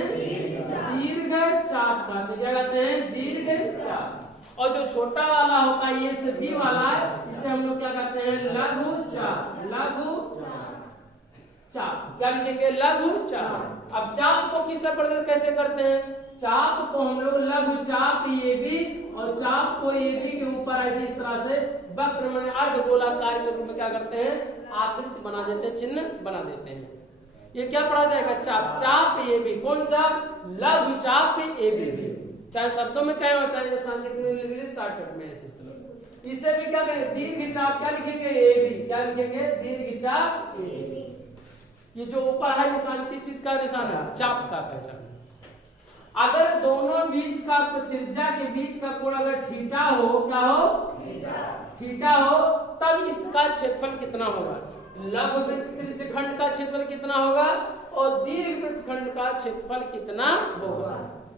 दीर्घ चाप कहते हैं। क्या कहते हैं, दीर्घ चाप। और जो छोटा वाला होता है ये से बी वाला है, इसे हम लोग क्या कहते हैं, लघु चाप। लघु चाप। क्या लिखेंगे, लघु चाप। अब चाप को किससे प्रदर्शित कैसे करते हैं, चाप को हम लोग लघु चाप ये भी, और चाप को ये भी के ऊपर ऐसे इस तरह से वक्र में अर्धगोलाकार के रूप में क्या करते हैं, आकृति बना देते हैं, चिन्ह बना देते हैं। ये क्या पढ़ा जाएगा, चाप। चाप ए बी। कौन चाप, लघु चाप ए बी। चाहे शब्दों में कहे और चाहे शॉर्टकट में ऐसे इस तरह से। इसे भी क्या कहेंगे, दीर्घ चाप। क्या लिखेंगे, ए बी। क्या लिखेंगे, दीर्घ चाप ए बी। ये जो ऊपर है निशान किस चीज का निशान है, चाप का पहचान। अगर दोनों बीच का त्रिज्या के बीच का कोण अगर थीटा हो, क्या हो, थीटा हो, तब इसका क्षेत्रफल कितना होगा, लघु वृत्त त्रिज्य खंड का क्षेत्रफल कितना होगा, और दीर्घ वृत्त खंड का क्षेत्रफल कितना होगा।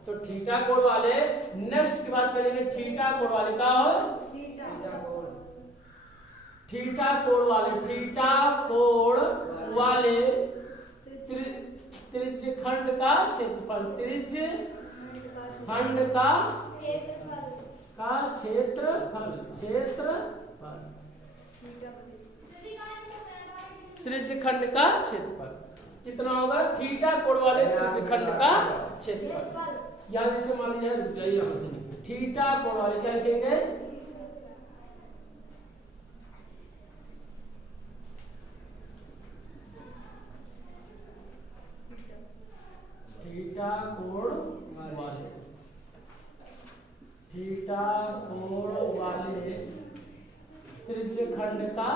तो थीटा कोण वाले, नेक्स्ट की बात करेंगे, थीटा कोण वाले का हो, थीटा कोण वाले, थीटा कोण वाले त्रिज्य खंड का क्षेत्रफल, त्रिज्य खंड का क्षेत्रफल, क्षेत्रफल, त्रिज्य खंड का क्षेत्रफल कितना होगा, थीटा कोण वाले त्रिज्य खंड का क्षेत्रफल। यहाँ जैसे मान लीजिए यहाँ से थीटा कोण वाले क्या लिखेंगे, थीटा कोण वाले, थीटा कोण वाले त्रिज्य खंड का,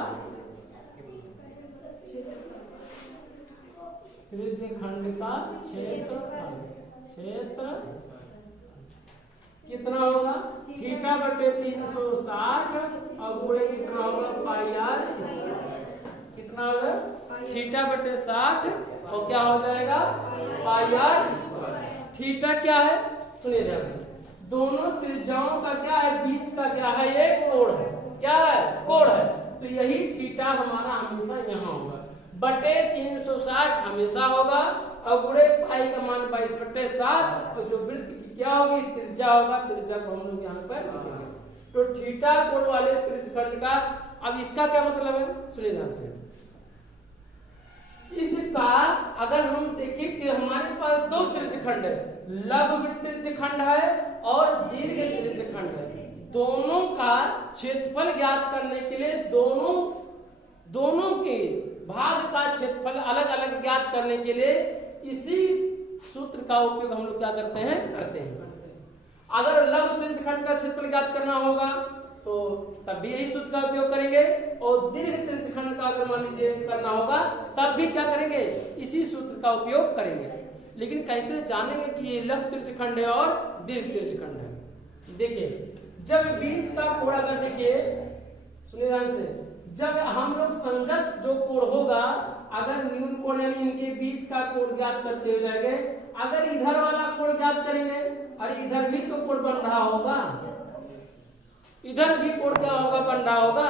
त्रिज्य खंड का क्षेत्रफल, क्षेत्र कितना होगा, थीटा बटे 360 और गुणे कितना होगा, पाई आर। कितना होगा, थीटा बटे 60 और क्या हो जाएगा, पाई आर स्क्वायर। थीटा क्या है, सुनिए ध्यान से, दोनों त्रिज्याओं का क्या है, बीच का क्या है, एक कोण है। क्या है, कोण है। तो यही थीटा हमारा हमेशा यहाँ होगा, बटे 360 हमेशा होगा, और गुणे पाई का मान 22/7, और जो वृत्त की क्या होगी, त्रिज्या होगा, त्रिज्या को हम लोग यहाँ पर लिखेंगे। तो थीटा कोण वाले त्रिज्यखंड का, अब इसका क्या मतलब है सुनिए ध्यान से। इसका अगर हम देखें कि हमारे पास दो त्रिज्यखंड है, लघु त्रिज्यखंड है और दीर्घ त्रिज्यखंड है, दोनों का क्षेत्रफल ज्ञात करने के लिए दोनों के भाग का क्षेत्रफल अलग अलग ज्ञात करने के लिए इसी सूत्र का उपयोग हम लोग क्या करते हैं। अगर लघु त्रिज्यखंड का क्षेत्रफल ज्ञात करना होगा तो तब भी यही सूत्र का उपयोग करेंगे, और दीर्घ त्रिज्यखंड का अगर मान लीजिए करना होगा तब भी क्या करेंगे, इसी सूत्र का उपयोग करेंगे। लेकिन कैसे जानेंगे कि ये लघु त्रिज्यखंड है और दीर्घ त्रिज्यखंड है। देखिए जब बीच का कोण, अगर देखिए सुनिए ध्यान से, जब हम लोग संगत जो कोण होगा, अगर न्यून कोण यानी इनके बीच का कोण ज्ञात करते हो जाएंगे, अगर इधर वाला कोण ज्ञात करेंगे, और इधर भी तो कोण बन रहा होगा, इधर भी कोण क्या होगा, बन रहा होगा।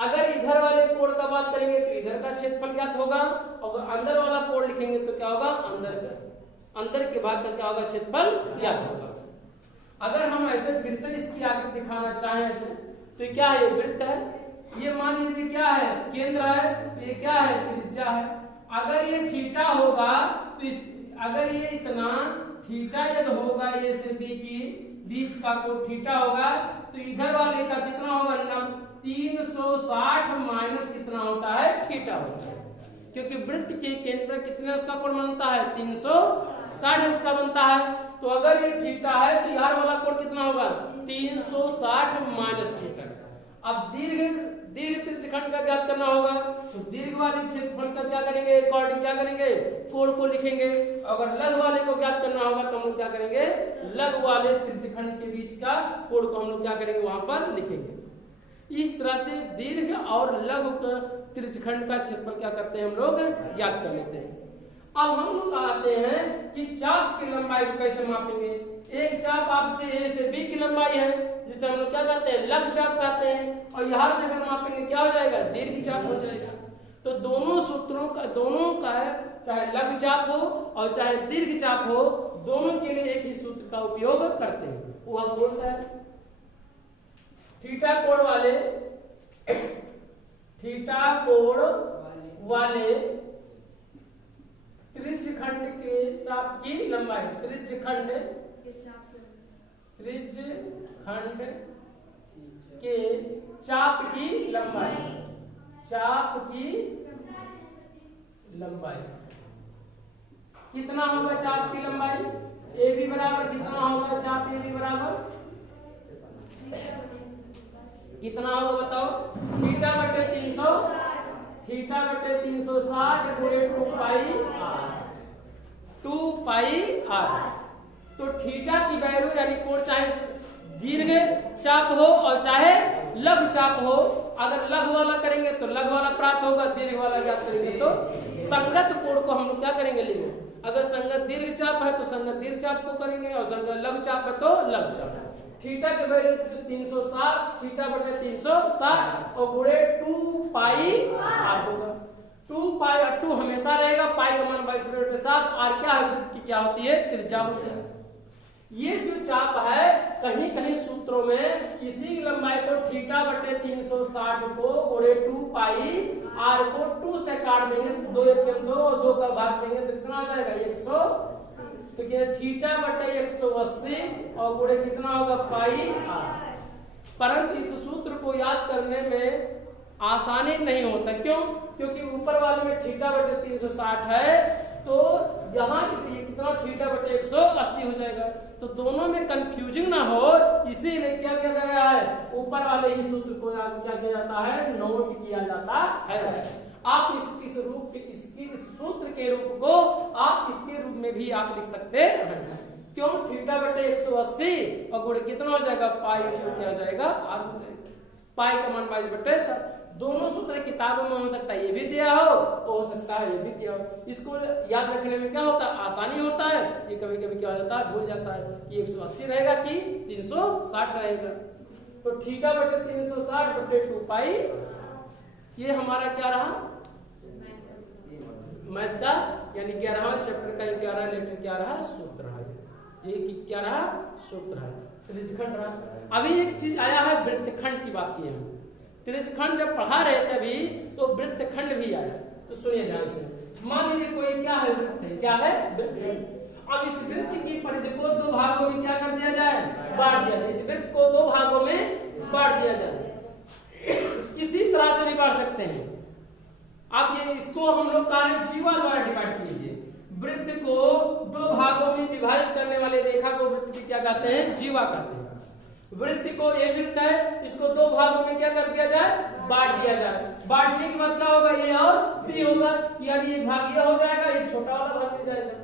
अगर इधर वाले कोण का बात करेंगे तो इधर का क्षेत्रफल ज्ञात होगा, और अंदर वाला कोण लिखेंगे तो क्या होगा, अंदर के भाग का क्या होगा, क्षेत्रफल ज्ञात होगा। अगर हम ऐसे फिर से इसकी आकृति दिखाना चाहें ऐसे, तो क्या है, ये वृत्त है, ये मान लीजिए क्या है, केंद्र है, तो ये क्या है, त्रिज्या है। अगर ये थीटा होगा तो अगर ये इतना थीटा यदि होगा, ये से बी की बीच का कोण थीटा होगा, तो इधर वाले का कितना होगा, 360 माइनस कितना होता है, थीटा होता है, क्योंकि वृत्त के केंद्र पर कितने इसका कोण बनता है, 360 इसका बनता है। तो अगर ये थीटा है तो यहाँ वाला कोण कितना होगा, 360 माइनस थीटा। अब दीर्घ त्रिज्यखंड का ज्ञात करना होगा, तो दीर्घ वाले क्षेत्रफल का क्या करेंगे, अकॉर्डिंग क्या करेंगे, कोण को लिखेंगे। अगर लघु वाले को ज्ञात करना होगा तो हम लोग क्या करेंगे, लघु वाले त्रिज्यखंड के बीच का कोण को हम लोग क्या करेंगे, वहां पर लिखेंगे। इस तरह से दीर्घ और लघु त्रिज्यखंड का क्षेत्रफल क्या करते हैं, हम लोग ज्ञात कर लेते हैं। अब हम लोग आते हैं कि चाप की लंबाई को कैसे मापेंगे। एक चाप आपसे ए से बी की लंबाई है, जिसे हम लोग क्या कहते हैं, लघु चाप कहते हैं, और यहां से अगर मापेंगे क्या हो जाएगा, दीर्घ चाप हो जाएगा। तो दोनों सूत्रों का, दोनों का चाहे लघु चाप हो और चाहे दीर्घ चाप हो, दोनों के लिए एक ही सूत्र का उपयोग करते हैं। वह कौन सा है, थीटा कोण वाले त्रिज्यखंड के चाप की लंबाई, त्रिज्यखंड के चाप की लंबाई कितना होगा, चाप की लंबाई ए बी बराबर कितना होगा, चाप ए बी बराबर कितना होगा बताओ, थीटा बटे 360 गुणे 2 पाई आर। तो थीटा की वैल्यू यानी कोण चाहे दीर्घ चाप हो और चाहे लघु चाप हो, अगर लघु वाला करेंगे तो लघु वाला प्राप्त होगा, दीर्घ वाला ज्ञात करेंगे तो संगत कोण को हम लोग क्या करेंगे, लेंगे। अगर संगत दीर्घ चाप है तो संगत दीर्घ चाप को करेंगे, और संगत लघु चाप है तो लघु चाप। थीटा के वैल्यू 360, थीटा बटे 360 और गुणे 2 पाई आर होगा। 2 पाई और 2 हमेशा रहेगा, पाई का मान 22/7, आर क्या है, वृत्त की क्या होती है, त्रिज्या होती है। ये जो चाप है कहीं कहीं सूत्रों में इसी लंबाई को थीटा बटे 360 को गुणे 2 पाई आर को 2 से काट देंगे, 2 1 2 और 2 का भाग देंगे तो कितना आ जाएगा, 100। तो क्या, थीटा बटे 180 और गुणे कितना होगा, पाई आर। परंतु इस सूत्र को याद करने में आसानी नहीं होता, क्यों, क्योंकि ऊपर वाले में थीटा बटे 360 है, तो यहाँ कितना थीटा बटे 180 हो जाएगा, तो दोनों में कंफ्यूजिंग ना हो, इसीलिए क्या किया गया है, ऊपर वाले ही सूत्र को क्या किया जाता है, नोट किया जाता है। आप इस रूप के इस सूत्र के रूप को आप इसके रूप में भी आप लिख सकते हैं, क्यों, थीटा बटे 180 और गुणे कितना हो जाएगा, पाई क्या हो जाएगा, आर हो जाएगा। पाई का मान 22/7। दोनों सूत्र किताबों में हो सकता है ये भी दिया हो सकता है ये भी दिया हो। इसको याद रखने में क्या होता है, आसानी होता है। ये कभी कभी क्या हो जाता है, भूल जाता है कि 180 रहेगा कि 360 रहेगा। तो थीटा बटे 360 बटे 2 पाई ये हमारा क्या रहा, मैथ का यानी 11वां चैप्टर का 11 लेटर क्या रहा, सूत्र रहा। ये क्या रहा, सूत्र रहा, त्रिज्यखंड रहा। अभी एक चीज आया है, वृत्तखंड की बात की हम। त्रिज्यखंड जब पढ़ा रहे थे अभी तो वृत्तखंड भी आया। तो सुनिए ध्यान से, मान लीजिए कोई क्या है, वृत्त है, क्या है, वृत्त। अब इस वृत्त की परिधि को दो भागों में क्या कर दिया जाए, बांट दिया जाए। इस वृत्त को दो भागों में बांट दिया जाए। इसी तरह से भी बांट सकते हैं। अब ये इसको हम लोग कहा जीवा द्वारा डिवाइड कीजिए। वृत्त को दो भागों में विभाजित करने वाले रेखा को वृत्त की क्या कहते हैं, जीवा कहते हैं। वृत्त को ये वृत्त है, इसको दो भागों में क्या कर दिया जाए, बांट दिया जाए। बांटने के बाद क्या होगा, ये और बी होगा, यानी एक भाग ये हो जाएगा, एक छोटा वाला भाग मिल जाएगा।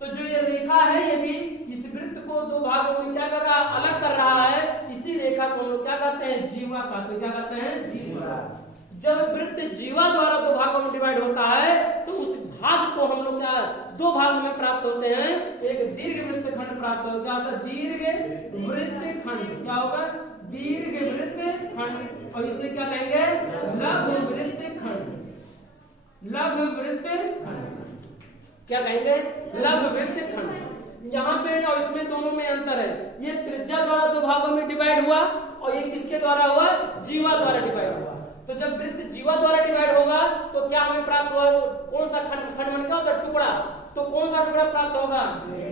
तो जो ये रेखा है ये भी इस वृत्त को दो भागों में क्या कर रहा है, अलग कर रहा है। इसी रेखा को हम लोग क्या कहते हैं, जीवा कहते हैं। क्या कहते हैं, जीवा। जब वृत्त जीवा द्वारा दो भागों में डिवाइड होता है तो उस भाग को हम लोग क्या दो भाग में प्राप्त होते हैं, एक दीर्घ वृत्त खंड प्राप्त होगा। दीर्घ वृत्त खंड क्या होगा, दीर्घ वृत्त खंड। और इसे क्या कहेंगे, लघु वृत्त खंड। लघु वृत्त खंड क्या कहेंगे, लघु वृत्त खंड। यहाँ पे और इसमें दोनों में अंतर है। ये त्रिज्या द्वारा दो भागों में डिवाइड हुआ और ये किसके द्वारा हुआ, जीवा द्वारा डिवाइड हुआ। तो जब वृत्त जीवा द्वारा डिवाइड होगा तो क्या हमें प्राप्त हुआ, कौन सा खंड, खंड मन क्या होता है, टुकड़ा। तो कौन सा टुकड़ा प्राप्त होगा,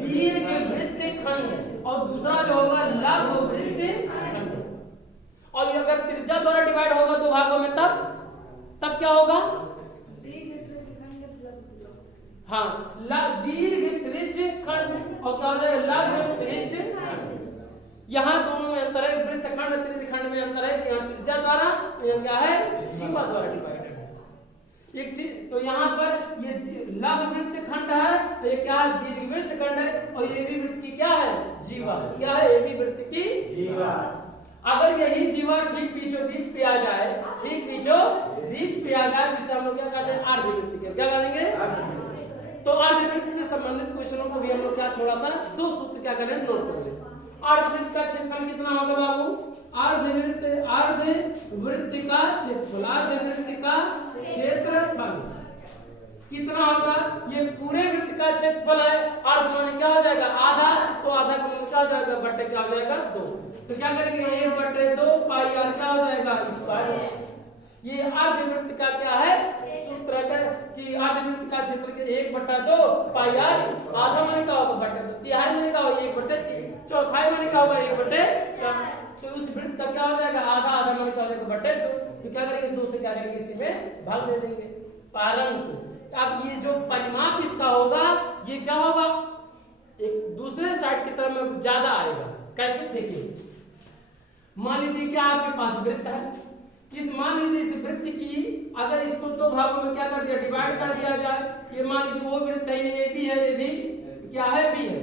दीर्घ वृत्त खंड। और दूसरा जो होगा लघु वृत्त खंड। और अगर त्रिज्या द्वारा डिवाइड होगा दो भागों में तब क्या होगा, हाँ, दीर्घ त्रिज्य खंड और क्या हो जाएगा, लघु त्रिज्य खंड। यहाँ दोनों में अंतर है, वृत्त खंड त्रिज्य खंड में अंतर है कि यहाँ त्रिज्या द्वारा, यहाँ क्या है, जीवा द्वारा डिवाइडेड है। एक चीज तो यहाँ पर ये लघु वृत्त खंड है, ये क्या है, दीर्घ वृत्त खंड है। और ये भी वृत्त की क्या है, जीवा। क्या है, ये भी वृत्त की जीवा। अगर यही जीवा ठीक बीचों बीच पे आ जाए, ठीक बीचों बीच पे आ जाए, तो इसे हम लोग क्या कहते हैं, अर्धवृत्त के क्या कहेंगे। तो अर्धवृत्त से संबंधित क्वेश्चनों को भी हम लोग क्या थोड़ा सा दो सूत्र क्या करें, नोट कर लें। अर्धवृत्त का क्षेत्रफल कितना होगा बाबू, अर्धवृत्त का क्षेत्रफल, अर्धवृत्त का क्षेत्रफल कितना होगा, ये पूरे वृत्त का क्षेत्रफल है। अर्ध माने क्या हो जाएगा, आधा। तो आधा का मतलब क्या हो जाएगा, बट्टे क्या हो जाएगा, 2। तो क्या करेंगे, 1/2 पाई आर क्या हो जाएगा, स्क्वायर। ये अर्धवृत्त का क्या है, सूत्र है कि अर्धवृत्त का क्षेत्रफल 1/2 पाई आर। आधा माने क्या होगा, बट्टे 2। तिहाई माने क्या होगा, 1/3। चौथाई माने क्या होगा, 1/4। तो उस वृत्त का क्या हो जाएगा, आधा। आधा माने क्या हो जाएगा, 2/2। तो क्या करेंगे, 2 से क्या करेंगे, इसी में भाग दे देंगे। परंतु अब ये जो परिमाप इसका होगा, ये क्या होगा, एक दूसरे साइड की तरफ में ज्यादा आएगा। कैसे, देखिए मान लीजिए क्या आपके पास वृत्त है, मान लीजिए इस वृत्त की अगर इसको दो भागों में क्या कर दिया, डिवाइड कर दिया जाए। ये मान लीजिए वो वृत्त है, ये भी है, ये भी क्या है, बी है।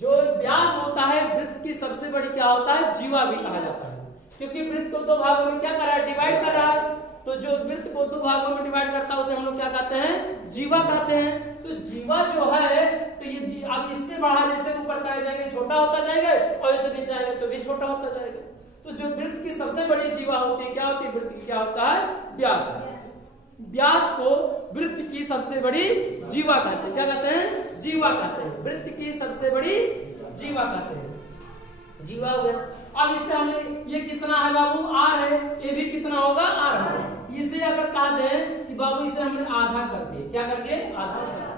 जो व्यास होता है वृत्त की सबसे बड़ी क्या होता है, जीवा भी कहा जाता है। क्योंकि वृत्त को दो भागों में क्या कर रहा है, डिवाइड कर रहा है। तो जो वृत्त को दो भागों में डिवाइड करता है उसे हम लोग क्या कहते हैं, जीवा कहते हैं। तो जीवा जो है, तो ये अब इससे बढ़ा जैसे ऊपर कराए जाएंगे, छोटा होता जाएगा, और इसे नीचे आएगा तो भी छोटा होता जाएगा। तो जो वृत्त की सबसे बड़ी जीवा होती है, क्या होती है, वृत्त की क्या होता है, व्यास। व्यास को वृत्त की सबसे बड़ी जीवा कहते हैं। क्या कहते हैं, जीवा कहते हैं। वृत्त की सबसे बड़ी जीवा कहते हैं, जीवा हो गया। अब इससे हमने ये कितना है बाबू, आर है, ये भी कितना होगा, आर है। इसे अगर कहा जाए कि बाबू इसे हमने आधा कर दिया, क्या करके, आधा कर।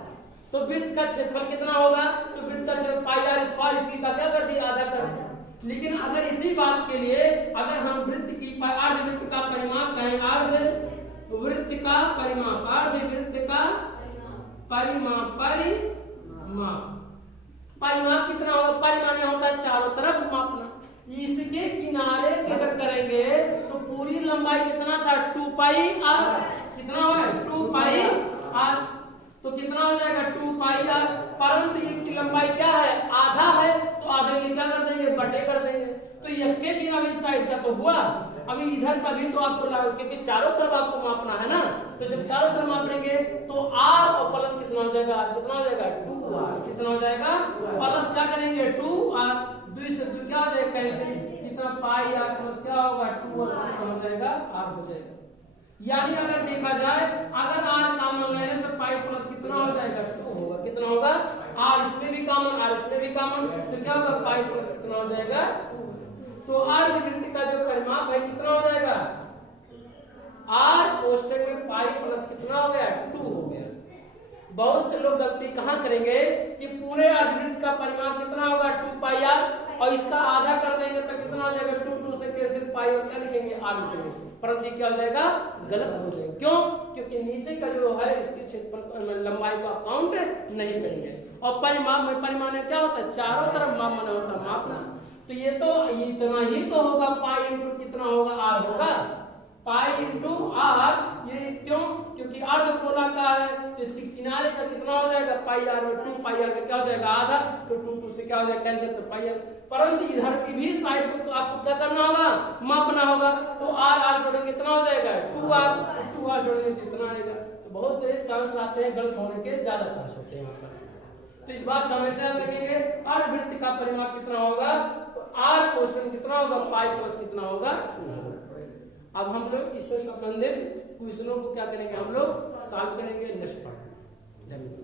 तो वृत्त का क्षेत्रफल कितना होगा, तो वृत्त का क्षेत्रफल पाई आर स्क्वायर, इसकी का क्या कर दिया, आधा कर दिया। लेकिन अगर इसी बात के लिए अगर हम वृत्त की अर्धवृत्त का परिमाप कहें, अर्धवृत्त का परिमाप, अर्धवृत्त का परिमाप, परिमाप कितना होगा, परिमाण होता है चारों तरफ मापना। इसके किनारे अगर करेंगे तो पूरी लंबाई कितना था, 2 पाई आर। कितना होगा, 2 पाई आर। तो कितना हो जाएगा, 2 पाई आर। परंतु इसकी लंबाई क्या है, आधा है, तो आधे की क्या कर देंगे, बटे कर देंगे। तो यक्के की अब इस साइड का तो हुआ, अभी इधर का भी तो आपको क्योंकि चारों तरफ आपको मापना है ना। तो जब चारों तरफ मापेंगे तो आर और प्लस कितना हो जाएगा, कितना हो जाएगा, 2r। कितना हो जाएगा, प्लस क्या करेंगे, 2r। 2 से 2 क्या हो जाएगा, कैंसिल। कितना पाई आर प्लस क्या होगा, 2 हो जाएगा, आर हो जाएगा। यानी अगर देखा जाए, अगर आर कॉमन ले लें तो पाई प्लस कितना हो जाएगा 2 होगा। कितना होगा? आर इसमें भी कॉमन, आर इसमें भी कॉमन, तो क्या होगा? पाई प्लस कितना हो जाएगा 2। तो अर्धवृत्त का जो परिमाप है कितना हो जाएगा? आर कोष्टक में पाई प्लस कितना हो गया? 2 हो गया। बहुत से लोग गलती कहां करेंगे कि पूरे अर्धवृत्त का परिमाप कितना होगा? 2 पाई आर, और इसका आधा कर देंगे तो कितना हो जाएगा? 2 से कैसे पाई और क्या लिखेंगे? आर लिखेंगे, परंतु क्या हो जाएगा? गलत हो जाएगा। क्यों? क्योंकि नीचे का जो है इसकी क्षेत्रफल लंबाई का काउंट नहीं करेंगे। और परिमाप में परिमाण क्या होता है? चारों तरफ मापना होता है, मापना। तो ये तो इतना ही तो होगा, पाई इंटू कितना होगा? आर होगा, पाई इंटू आर। ये क्यों? क्योंकि अर्धगोलाकार है, तो इसकी किनारे का कितना हो जाएगा? पाई आर में 2 पाई आर का क्या हो जाएगा? आधा, तो 2 से क्या हो जाएगा? कैंसिल, तो पाई आर। परंतु इधर की भी साइड को तो आपको क्या करना होगा? मापना होगा। तो आर आर जोड़ेंगे कितना हो जाएगा? 2 आर जोड़ेंगे कितना आएगा? तो बहुत से चांस आते हैं, गलत होने के ज्यादा चांस होते हैं यहाँ पर। तो इस बात का हमेशा याद रखेंगे, अर्धवृत्त का परिमाप कितना होगा? तो आर कोष्टक कितना होगा? पाई प्लस कितना होगा? अब हम लोग इससे संबंधित क्वेश्चनों को क्या करेंगे? हम लोग सॉल्व करेंगे नेक्स्ट पार्ट। धन्यवाद।